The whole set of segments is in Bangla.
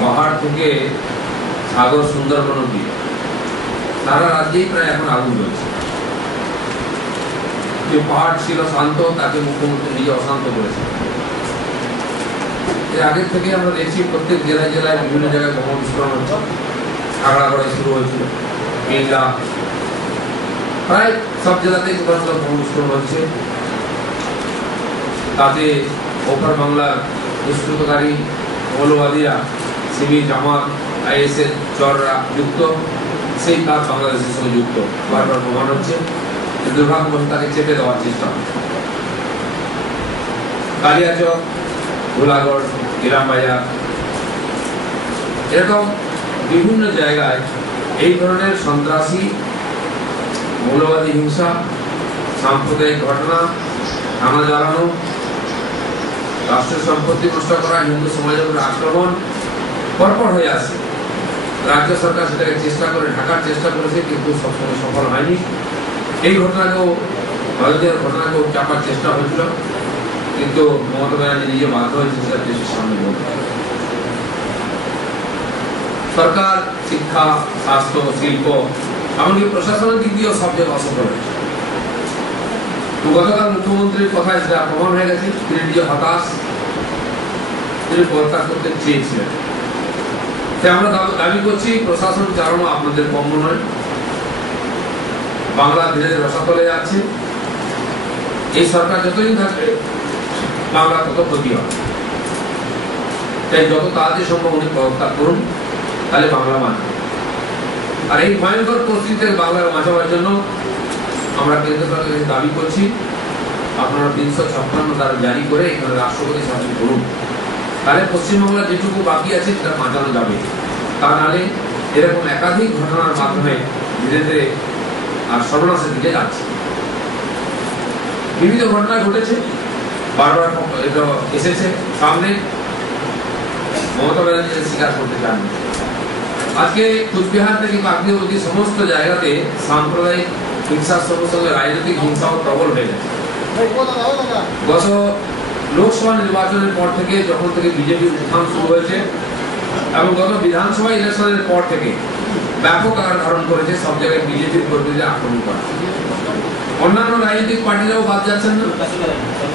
পাহাড় থেকে সাগর সুন্দরবন অবধি সারা রাজ্যেই প্রায় এখন আগুন রয়েছে। যে পাহাড় ছিল শান্ত তাকে মুখ্যমন্ত্রী নিজে অশান্ত করেছে। এর আগের থেকে আমরা দেখছি প্রত্যেক জেলায় জেলায় বিভিন্ন জায়গায় বোমা বিস্ফোরণ হচ্ছে, খাগড়াগড়ায় শুরু হয়েছিল, মেঘলা, প্রায় সব জেলাতেই কোথাও কোথাও বোমা বিস্ফোরণ হচ্ছে। তাতে ওপার বাংলার দুষ্কৃতকারী মৌলবাদীরা, শিবির, জামাত, আইএসএল, চররা যুক্ত, সেই কাজ বাংলাদেশের সঙ্গে যুক্ত বারবার প্রমাণ হচ্ছে। দুর্ভাগ্যবশত তাকে চেপে দেওয়ার চেষ্টা হচ্ছে। কালিয়াচক, গোলাগড়, ইলামবাজার, এরকম বিভিন্ন জায়গায় এই ধরনের সন্ত্রাসী মৌলবাদী হিংসা, সাম্প্রদায়িক ঘটনা, থানা জ্বালানো, রাষ্ট্রের সম্পত্তি নষ্ট করা, হিন্দু সমাজের উপর আক্রমণ পরপর হয়ে আসছে। রাজ্য সরকার সেটাকে চেষ্টা করে ঢাকার চেষ্টা করেছে, কিন্তু সবসময় সফল হয়নি। এই ঘটনাকেও, ভারতীয় ঘটনাকেও চাপার চেষ্টা হয়েছিল, কিন্তু মমতা ব্যানার্জি নিজে বাধ্য হয়েছে সেটা দেশের সামনে বলতে। সরকার শিক্ষা, স্বাস্থ্য, শিল্প, এমনকি প্রশাসনের দিক দিয়েও সব জায়গায় অসফল হয়েছে। গতকাল মুখ্যমন্ত্রীর কথায় সেটা প্রমাণ হয়ে গেছে। তিনি নিজে হতাশ, তিনি পদত্যাগ করতে চেয়েছিলেন। তাই আমরা দাবি করছি, প্রশাসন চালানো আপনাদের কম নয়। বাংলা ধীরে ধীরে রসাতলে যাচ্ছে। এই সরকার যতদিন থাকবে বাংলা তত ক্ষতি হবে। তাই যত তাড়াতাড়ি সম্ভব উনি পদত্যাগ করুন, তাহলে বাংলা বাঁচবে। আর এই ভয়ঙ্কর পরিস্থিতিতে বাংলা বাঁচাবার জন্য আমরা কেন্দ্র সরকারের দাবি করছি, আপনারা 356 ধারা জারি করে এখানে রাষ্ট্রপতি শাসন করুন, তাহলে পশ্চিমবাংলার যেটুকু বাকি আছে সেটা বাঁচানো যাবে। তা নাহলে এরকম একাধিক ঘটনার মাধ্যমে ধীরে ধীরে আর সর্বনাশের দিকে যাচ্ছে। বিভিন্ন ঘটনা ঘটেছে, বারবার এটা এসেছে সামনে, মমতা ব্যানার্জি স্বীকার করতে চান। আজকে কুচবিহার থেকে কাকদ্বীপ অবধি সমস্ত জায়গাতে সাম্প্রদায়িক হিংসার সঙ্গে সঙ্গে রাজনৈতিক হিংসাও প্রবল হয়ে গেছে। গত লোকসভা নির্বাচনের পর থেকে, যখন থেকে বিজেপির উত্থান শুরু হয়েছে, এবং গত বিধানসভা ইলেকশনের পর থেকে ব্যাপক আকার ধারণ করেছে সব জায়গায় বিজেপির কর্মীদের আক্রমণ করা। অন্যান্য রাজনৈতিক পার্টিরাও বাদ যাচ্ছেন না,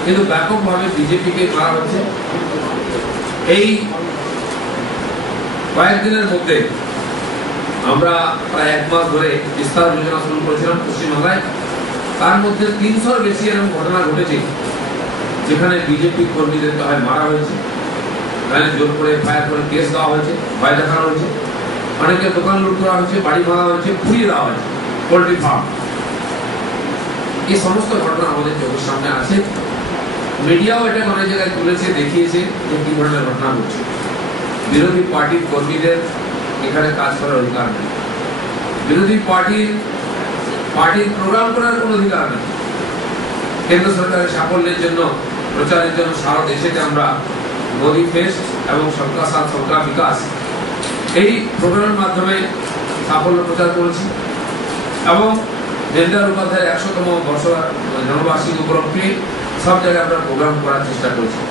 কিন্তু ব্যাপকভাবে বিজেপিকে মারা হচ্ছে। এই কয়েকদিনের মধ্যে আমরা প্রায় 1 মাস ধরে বিস্তার যোজনা শুরু করেছিলাম পশ্চিমবাংলায়। তার মধ্যে 300-র বেশি এরকম ঘটনা ঘটেছে যেখানে বিজেপি কর্মীদেরকে হয় মারা হয়েছে, জোর করে ফায়ার করে কেস দেওয়া হয়েছে, ভয় দেখানো হয়েছে, অনেকে দোকান লুট করা হয়েছে, বাড়ি ভাঙা হয়েছে, পুড়িয়ে দেওয়া হয়েছে, পোল্ট্রি ফার্ম। এই সমস্ত ঘটনা আমাদের চোখের সামনে আছে। মিডিয়াও এটা অনেক জায়গায় তুলেছে, দেখিয়েছে যে কি ধরনের ঘটনা ঘটছে। বিরোধী পার্টির কর্মীদের এখানে কাজ করার অধিকার নেই, বিরোধী পার্টির প্রোগ্রাম করার কোনো অধিকার নেই। কেন্দ্র সরকারের সাফল্যের জন্য, প্রচারের জন্য সারা দেশেতে আমরা মোদী ফেস্ট এবং সবকা সাথ সবকা বিকাশ এই প্রোগ্রামের মাধ্যমে সাফল্য প্রচার করেছি, এবং দীনদয়াল উপাধ্যায়ের 100তম জন্মবার্ষিকী উপলক্ষে সব জায়গায় আমরা প্রোগ্রাম করার চেষ্টা করেছি।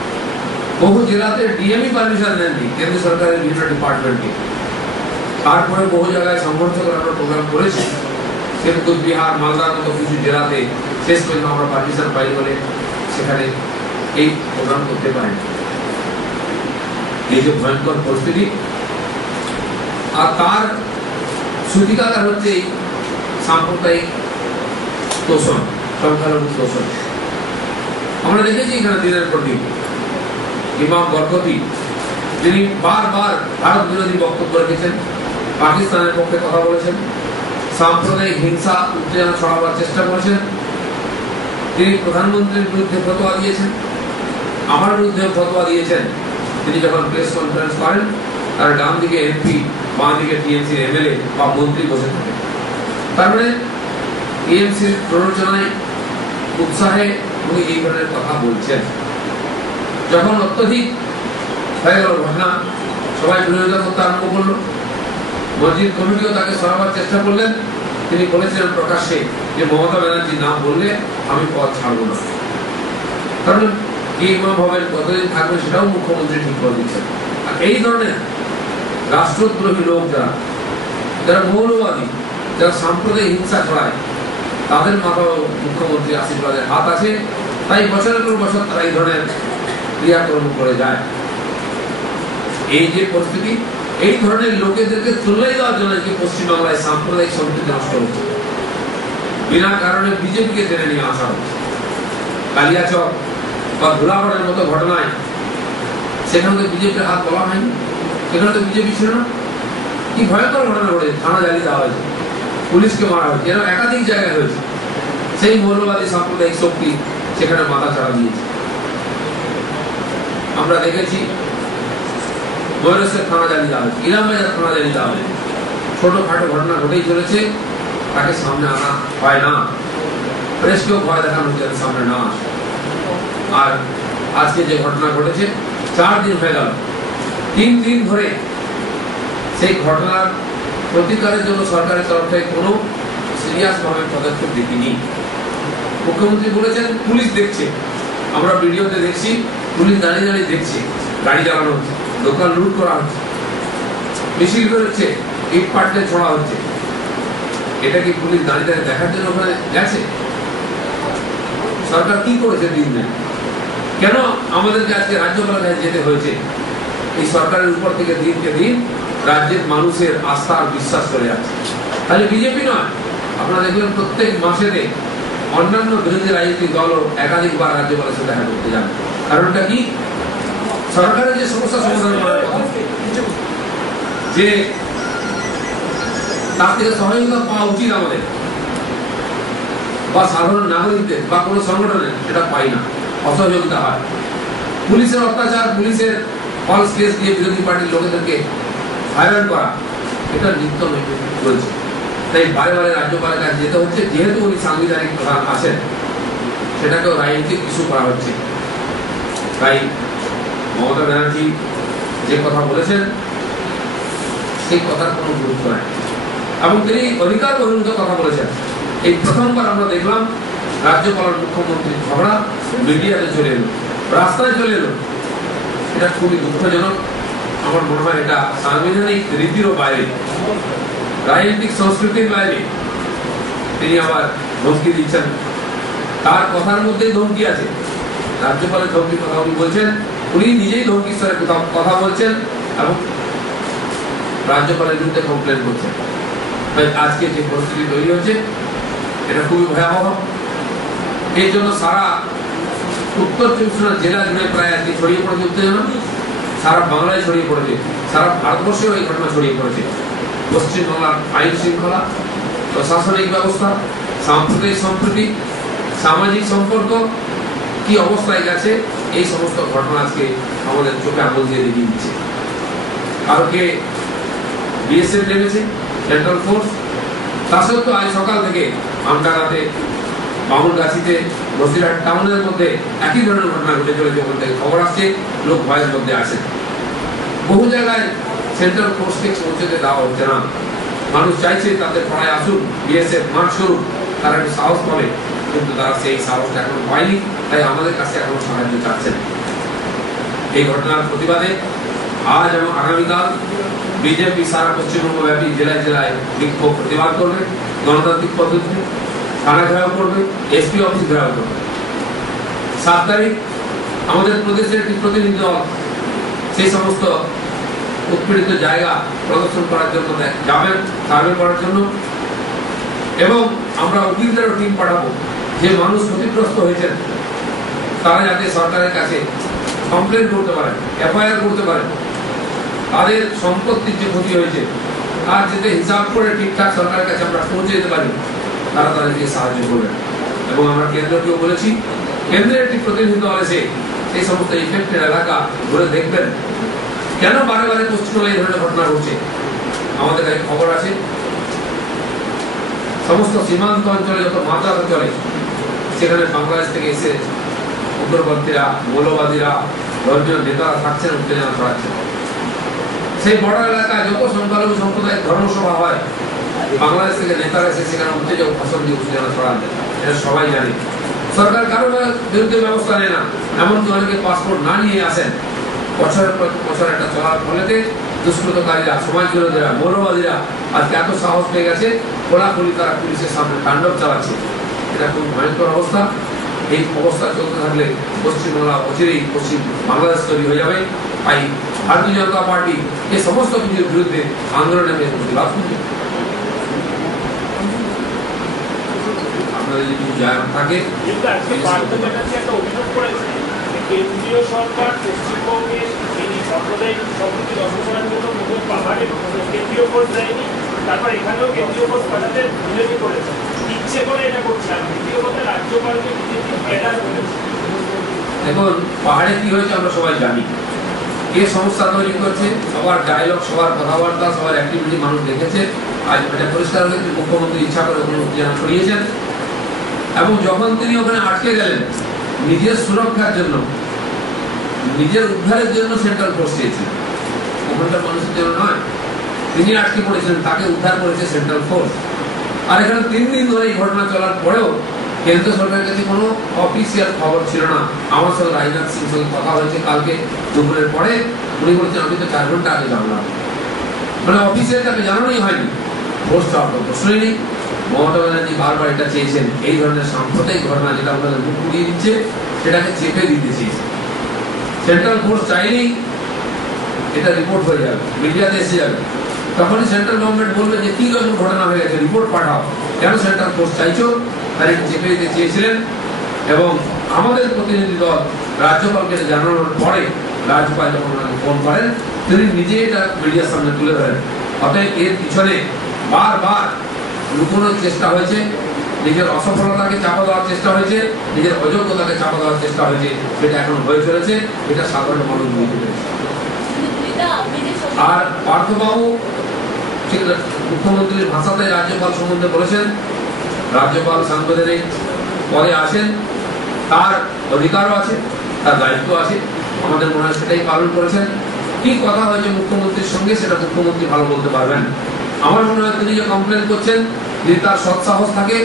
বহু জেলাতে ডিএমই পারমিশন দেননি কেন্দ্র সরকারের বিভিন্ন ডিপার্টমেন্টকে, তারপরে বহু জায়গায় সংঘর্ষ করে আমরা প্রোগ্রাম করেছি। কিন্তু কুচবিহার, মালদার মতো কিছু জেলাতে শেষ পর্যন্ত আমরা পারমিশন পাই বলে সেখানে এই প্রোগ্রাম করতে পারি। এই যে ভয়ঙ্কর পরিস্থিতি, আর তার সূতিকাগার হচ্ছে এই সাম্প্রদায়িক তোষণ, সংখ্যালঘু তোষণ। আমরা দেখেছি এখানে দিনের পর দিন ইমাম বরকতি, যিনি বারবার ভারত বিরোধী বক্তব্য রেখেছেন, পাকিস্তানের পক্ষে কথা বলেছেন, সাম্প্রদায়িক হিংসা উত্তেজনা ছড়াবার চেষ্টা করেছেন। তিনি প্রধানমন্ত্রীর বিরুদ্ধে ফতোয়া দিয়েছেন, আমার বিরুদ্ধে ফতোয়া দিয়েছেন। তিনি যখন প্রেস কনফারেন্স করেন, তার ডান দিকে এমপি, বাঁ দিকে টিএমসি এমএলএ বা মন্ত্রী বসে থাকেন। তার মানে টিএমসির প্ররোচনায়, উৎসাহে উনি এই ধরনের কথা বলছেন। যখন অত্যধিক হয়ে গেল ঘটনা, সবাই বিরোধিতা করতে আরম্ভ করলো। মসজিদ কমিটিও তাকে সরাবার চেষ্টা করলেন। তিনি বলেছিলেন প্রকাশ্যে যে মমতা ব্যানার্জি নাম বললে আমি পদ ছাড়বো না। কারণ কি ইমাম হবেন, কতদিন থাকবেন সেটাও মুখ্যমন্ত্রী ঠিক করে দিচ্ছেন। আর এই ধরনের রাষ্ট্রদ্রোহী লোক যারা মৌলবাদী, যারা সাম্প্রদায়িক হিংসা ছড়ায়, তাদের মাথাও মুখ্যমন্ত্রী আশীর্বাদের হাত আছে। তাই বছরের পর বছর তারা এই ধরনের ক্রিয়াকর্ম করে যায়। এই যে পরিস্থিতি, এই ধরনের লোকেদেরকে তুলে দেওয়ার জন্য কি পশ্চিমবাংলায় সাম্প্রদায়িক সম্প্রীতি নষ্ট হচ্ছে, বিনা কারণে বিজেপিকে টেনে নিয়ে আসা হচ্ছে। কালিয়াচক বা ধুলাগড়ের মতো ঘটনায় সেখানে তো বিজেপির হাত বলা হয়নি, সেখানে তো বিজেপি ছিল না। কি ভয়ঙ্কর ঘটনা ঘটেছে, থানা জ্বালিয়ে দেওয়া হয়েছে, পুলিশকে মারা হয়েছে, এরকম একাধিক জায়গায় হয়েছে। সেই মৌলবাদী সাম্প্রদায়িক শক্তি সেখানে মাথা চাড়া দিয়েছে। আমরা দেখেছি ময়ূরেশ্বর থানা জ্বালিয়ে দেওয়া হয়েছে, ইলামবাজার থানা জ্বালিয়ে দেওয়া হয়েছে। ছোটখাটো ঘটনা ঘটেই চলেছে, তাকে সামনে আনা হয় না, প্রেসকেও ভয় দেখানো হচ্ছে সামনে না আসে। আর আজকে যে ঘটনা ঘটেছে, 4 দিন হয়ে গেল, 3 দিন ধরে সেই ঘটনার প্রতিকারের জন্য সরকারের তরফ থেকে কোনো সিরিয়াস ভাবে পদক্ষেপ দেখিনি। মুখ্যমন্ত্রী বলেছেন পুলিশ দেখছে, আমরা ভিডিওতে দেখছি পুলিশ দাঁড়িয়ে দাঁড়িয়ে দেখছে, গাড়ি চালানো হচ্ছে, দোকান লুট করা হচ্ছে, মিছিল বেরোচ্ছে, ইট পাটকে ছোড়া হচ্ছে। এটা কি পুলিশ দাঁড়িয়ে দাঁড়িয়ে দেখার জন্য ওখানে গেছে? সরকার কি করেছে দিন দিন? কেন আমাদেরকে আজকে রাজ্যপালের কাছে যেতে হয়েছে? এই সরকারের উপর থেকে দিনকে দিন রাজ্যের মানুষের আস্থা আর বিশ্বাস চলে যাচ্ছে। তাহলে বিজেপি নয়, আপনারা দেখলেন প্রত্যেক মাসে অন্যান্য বিরোধী রাজনৈতিক দল একাধিকবার রাজ্যপালের সাথে দেখা করতে যান। কারণটা কি? সরকারের যে সমস্যা সমাধান করার কথা, যে তার থেকে সহায়তা পাওয়া উচিত আমাদের বা সাধারণ নাগরিকদের বা কোনো সংগঠনের, সেটা পাই না, অসহযোগিতা হয়। পুলিশের অত্যাচার, পুলিশের ফলস কেস দিয়ে বিরোধী পার্টির লোকেদেরকে হয়রান করা, এটা নিত্য চলছে। তাই বারে বারে রাজ্যপালের কাছে যেতে হচ্ছে, যেহেতু উনি সাংবিধানিক প্রধান আছেন, সেটাকেও রাজনৈতিক ইস্যু করা হচ্ছে। তাই মমতা ব্যানার্জি যে কথা বলেছেন সেই কথার কোনো গুরুত্ব নাই, এবং তিনি অধিকার বহির্ভূত কথা বলেছেন। এই প্রথমবার আমরা দেখলাম রাজ্যপাল মুখ্যমন্ত্রী ঝগড়া মিডিয়াতে চলে এলো, রাস্তায় চলে এলো। এটা খুবই দুঃখজনক। আমার মনে হয় এটা সাংবিধানিক রীতিরও বাইরে, রাজনৈতিক সংস্কৃতির বাইরে। তিনি আবার ধমকি দিচ্ছেন, তার কথার মধ্যে ধমকি আছে। রাজ্যপালের ধমকি কথা উনি বলছেন, উনি নিজেই ধমকির স্তরে কথা বলছেন এবং রাজ্যপালের বিরুদ্ধে কমপ্লেন করছেন। তাই আজকে যে পরিস্থিতি তৈরি হয়েছে এটা খুবই ভয়াবহ। এই জন্য সারা উত্তর চব্বিশ পরগনা জেলা জুড়ে প্রায় আজকে ছড়িয়ে পড়েছে উত্তেজনা, সারা বাংলায় ছড়িয়ে পড়েছে, সারা ভারতবর্ষেও এই ঘটনা ছড়িয়ে পড়েছে। পশ্চিমবাংলার আইন শৃঙ্খলা, প্রশাসনিক ব্যবস্থা, সাম্প্রদায়িক সম্প্রীতি, সামাজিক সম্পর্ক কি অবস্থায় গেছে, এই সমস্ত ঘটনা আজকে আমাদের চোখে আঙুল দিয়ে দেখিয়ে দিচ্ছে। কালকে বিএসএফ নেমেছে, সেন্ট্রাল ফোর্স, তা সত্ত্বেও আজ সকাল থেকে আমডাঙ্গাতে, বামুনগাছিতে, বসিরহাট টাউনের মধ্যে একই ধরনের ঘটনা ঘটে চলেছে। ওখান থেকে খবর আসছে, লোক ভয়ের মধ্যে আসে। বহু জায়গায় সেন্ট্রাল ফোর্সকে পৌঁছতে দেওয়া হচ্ছে না। মানুষ চাইছে তাদের পাড়ায় আসুন, বিএসএফ মার্চ করুন, তারা একটু সাহস পাবে, কিন্তু তারা সেই সাহসটা এখনো পায়নি। তাই আমাদের কাছে এখনো সাহায্য চাচ্ছেন। এই ঘটনার প্রতিবাদে আজ এবং আগামীকাল বিজেপি সারা পশ্চিমবঙ্গব্যাপী জেলায় জেলায় বিক্ষোভ প্রতিবাদ করবে, গণতান্ত্রিক পদ্ধতিতে থানা ঘেরাও করবে, এসপি অফিস ঘেরাও করবে। 7 তারিখ আমাদের প্রদেশের একটি প্রতিনিধি দল সেই সমস্ত উৎপীড়িত জায়গা প্রদর্শন করার জন্য যাবেন, সার্ভে করার জন্য। এবং আমরা উকিলদেরও টিম পাঠাবো, যে মানুষ ক্ষতিগ্রস্ত হয়েছেন তারা যাতে সরকারের কাছে কমপ্লেন করতে পারেন, এফআইআর করতে পারেন, তাদের সম্পত্তির যে ক্ষতি হয়েছে তার যাতে হিসাব করে ঠিকঠাক সরকারের কাছে আমরা পৌঁছে যেতে পারি, তারা তাদেরকে সাহায্য করবেন। এবং আমরা কেন্দ্রকেও বলেছি, কেন্দ্রের একটি প্রতিনিধি দল এসে সেই সমস্ত ইফেক্টেড এলাকা ঘুরে দেখবেন কেন বারে বারে পশ্চিমবঙ্গে এই ধরনের ঘটনা ঘটছে। আমাদের কাছে খবর আছে সমস্ত সীমান্ত অঞ্চলে যত মাদ্রাসা চলে, সেখানে বাংলাদেশ থেকে এসে উগ্রপন্থীরা, মৌলবাদীরা, ধর্মীয় নেতারা থাকছেন, উত্তেজনা ছড়াচ্ছেন। সেই বর্ডার এলাকায় যত সংখ্যালঘু সম্প্রদায়ের ধর্মসভা হয়, বাংলাদেশ থেকে নেতারা এসে সেখানে উত্তেজক ভাষণ দিয়ে উত্তেজনা ছড়ান, এটা সবাই জানে। সরকার কারো বিরুদ্ধে ব্যবস্থা নেয় না, এমনকি অনেকে পাসপোর্ট না নিয়ে আসেন। বছরের পর বছর একটা চলার ফলেতে দুষ্কৃতকারীরা, সমাজ বিরোধীরা, মৌলবাদীরা আজকে এত সাহস পেয়ে গেছে, খোলাখুলি তারা পুলিশের সামনে তাণ্ডব চালাচ্ছে। এটা খুব ভয়ঙ্কর অবস্থা। এই অবস্থা চলতে থাকলে পশ্চিমবাংলা অচিরেই পশ্চিম বাংলাদেশ তৈরি হয়ে যাবে। তাই ভারতীয় জনতা পার্টি এই সমস্ত কিছুর বিরুদ্ধে আন্দোলনে প্রতিবাদ করবে। আপনাদের যদি জায়গা থাকে, কেন্দ্রীয় সরকার পশ্চিমবঙ্গের এই সাম্প্রদায়িক সম্প্রীতি রক্ষা করার জন্য কোনো পাহাড়ে কেন্দ্রীয় ফোর্স দেয়নি, তারপর এখানেও কেন্দ্রীয় ফোর্স পাঠাতে বিরোধী করেছে, ইচ্ছে করে এটা করছে। আর দ্বিতীয় কথা, রাজ্যপালকে বিজেপি ক্যাডার করেছে। দেখুন, পাহাড়ে কি হয়েছে আমরা সবাই জানি। কে সমস্যা তৈরি করছে, সবার ডায়লগ, সবার কথাবার্তা, সবার অ্যাক্টিভিটি মানুষ দেখেছে। আজ এটা পরিষ্কার হয়েছে, মুখ্যমন্ত্রী ইচ্ছা করে ওখানে উত্তেজনা ছড়িয়েছেন। এবং যখন তিনি ওখানে আটকে গেলেন, নিজের সুরক্ষার জন্য, নিজের উদ্ধারের জন্য সেন্ট্রাল ফোর্স চেয়েছেন, ওখানকার মানুষের জন্য নয়। তিনি আটকে পড়েছেন, তাকে উদ্ধার করেছে সেন্ট্রাল ফোর্স। আর এখানে 3 দিন ধরে এই ঘটনা চলার পরেও কেন্দ্র সরকারের কাছে কোনো অফিসিয়াল খবর ছিল না। আমার সঙ্গে রাজনাথ সিং সঙ্গে কথা হয়েছে কালকে দুপুরের পরে, উনি বলেছেন আমি তো 4 ঘন্টা আগে জানলাম। মানে অফিসিয়াল তাকে জানানোই হয়নি, ফোর্স চাওয়ার প্রশ্নই নেই। মমতা ব্যানার্জি বারবার এটা চেয়েছেন, এই ধরনের সাম্প্রদায়িক ঘটনা যেটা আমাদের মুখ পুড়িয়ে দিচ্ছে, সেটাকে চেপে দিতে চেয়েছে। সেন্ট্রাল ফোর্স চাইনি এটা রিপোর্ট হয়ে যাবে, মিডিয়াতে এসে যাবে, তখনই সেন্ট্রাল গভর্নমেন্ট বলবে যে কি রকম ঘটনা হয়ে গেছে, রিপোর্ট পাঠাও। কেন সেন্ট্রাল ফোর্স চাইছো? তারিখ চেপে দিতে চেয়েছিলেন এবং আমাদের প্রতিনিধি দল রাজ্যপালকে জানানোর পরে রাজ্যপাল যখন ওনাকে ফোন করেন তিনি নিজে এটা মিডিয়ার সামনে তুলে ধরেন। অতএব এর পিছনে বারবার লুকোনোর চেষ্টা হয়েছে, নিজের অসফলতাকে চাপা দেওয়ার চেষ্টা হয়েছে, নিজের অযোগ্যতাকে চাপা দেওয়ার চেষ্টা হয়েছে, সেটা এখন হয়ে চলেছে। এটা সাধারণ মানুষ বুঝতে পেরেছে। আর পার্থবাবু মুখ্যমন্ত্রীর ভাষাতে রাজ্যপাল সম্বন্ধে বলেছেন, রাজ্যপাল সাংবিধানিক পদে আসেন, তার অধিকারও আছে, তার দায়িত্ব আছে, আমাদের মনে হয় সেটাই পালন করেছেন। কি কথা হয়েছে মুখ্যমন্ত্রীর সঙ্গে সেটা মুখ্যমন্ত্রী ভালো বলতে পারবেন। আমার মনে হয় তিনি যে কমপ্লেন করছেন, যদি তার সৎসাহস থাকে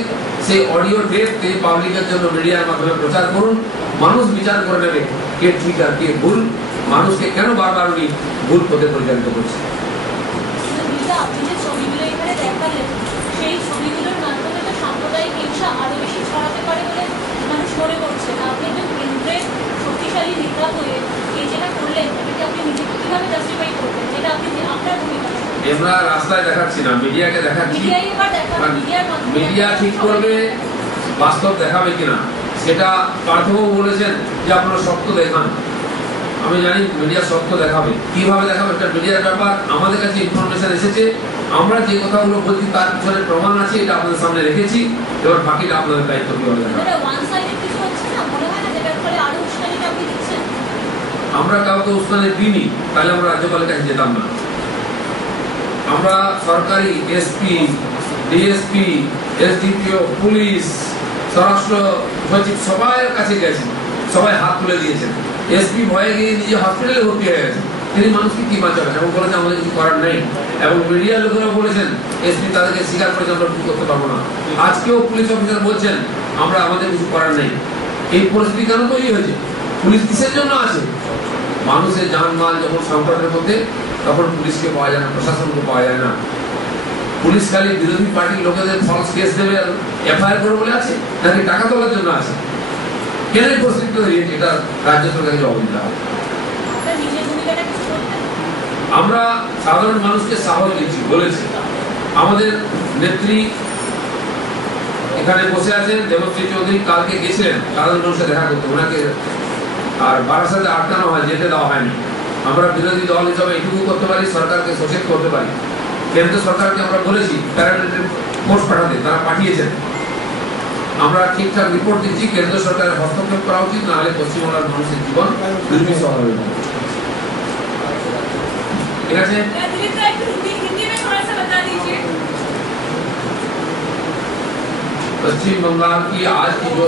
সেই অডিও টেপ তিনি পাবলিকের জন্য মিডিয়ার মাধ্যমে প্রচার করুন, মানুষ বিচার করে নেবে কে ঠিক আর কে ভুল, মানুষকে কেন বারবার উনি ভুল পথে পরিচালিত করছে। আপনি যে ছবিগুলো এখানে দেখালেন সেই ছবিগুলোর মাধ্যমে তো সাম্প্রদায়িক হিংসা আরো বেশি ছড়াতে পারে বলে মানুষ মনে করছে। আপনি একজন কেন্দ্রের শক্তিশালী নেতা হয়ে এই যেটা করলেন এটাকে আপনি নিজেকে কিভাবে জাস্টিফাই করবেন? যেটা আপনি আপনার ভূমিকা। আমরা রাস্তায় দেখাচ্ছি না, মিডিয়াকে দেখাচ্ছি। মিডিয়া ঠিক করবে বাস্তব দেখাবে কিনা সেটা পার্থবাবু বলেছেন যে আপনারা সত্য দেখান। আমি জানি মিডিয়া সত্য দেখাবে, কিভাবে দেখাবে এটা মিডিয়ার ব্যাপার। আমাদের কাছে ইনফরমেশন এসেছে, আমরা যে কথাগুলো বলছি তার পিছনে প্রমাণ আছে, এটা আপনাদের সামনে রেখেছি। এবার বাকিটা আপনাদের দায়িত্ব কিভাবে দেখাবে। আমরা কাউকে উস্কানি দিইনি, তাহলে আমরা রাজ্যপালের কাছে যেতাম না। আমরা সরকারি এসপি, ডিএসপি, এসডিপিও, পুলিশ, স্বরাষ্ট্র সচিব সবার কাছে গেছি, সবাই হাত তুলে দিয়েছেন। এসপি ভয়ে গিয়ে নিজে হসপিটালে ভর্তি হয়ে গেছেন, তিনি মানুষকে কি বাঁচাবেন এবং বলেছেন আমাদের কিছু করার নেই। এবং মিডিয়ার লোকেরা বলেছেন এসপি তাদেরকে স্বীকার করেছে আমরা কিছু করতে পারবো না। আজকেও পুলিশ অফিসার বলছেন আমরা আমাদের কিছু করার নেই। এই পরিস্থিতি কেন তৈরি হয়েছে? পুলিশ কিসের জন্য আছে? মানুষের জানমাল যখন সংকটের মধ্যে, তখন পুলিশকে পাওয়া যায় না, প্রশাসনকে পাওয়া যায় না। পুলিশ খালি বিরোধী পার্টির লোকেদের ফলস কেস দেবে আর এফআইআর করে বলে আছে, নাকি টাকা তোলার জন্য আছে? কেন এই পরিস্থিতি তৈরি হয়েছে? এটা রাজ্য সরকারের জবাব দিতে হবে। আমরা সাধারণ মানুষকে সাহস দিচ্ছি, বলেছি। আমাদের নেত্রী এখানে বসে আছেন, দেবশ্রী চৌধুরী, কালকে গেছিলেন সাধারণ মানুষের দেখা করতে, ওনাকে আর বারাসাতে আটকানো হয়, যেতে দেওয়া হয়নি। আমরা বিরোধী দল হিসাবে এটুকু করতে পারি, সরকারকে সচেত করতে পারি। কেন্দ্র সরকারকে আমরা বলেছি প্যারামিলিটারি ফোর্স পাঠাতে, তারা পাঠিয়েছেন। আমরা ঠিকঠাক রিপোর্ট দিচ্ছি, কেন্দ্র সরকারের হস্তক্ষেপ করা উচিত, না হলে পশ্চিমবাংলার মানুষের জীবন দুর্বিষহ হবে। ঠিক আছে, पश्चिम बंगाल की आज की जो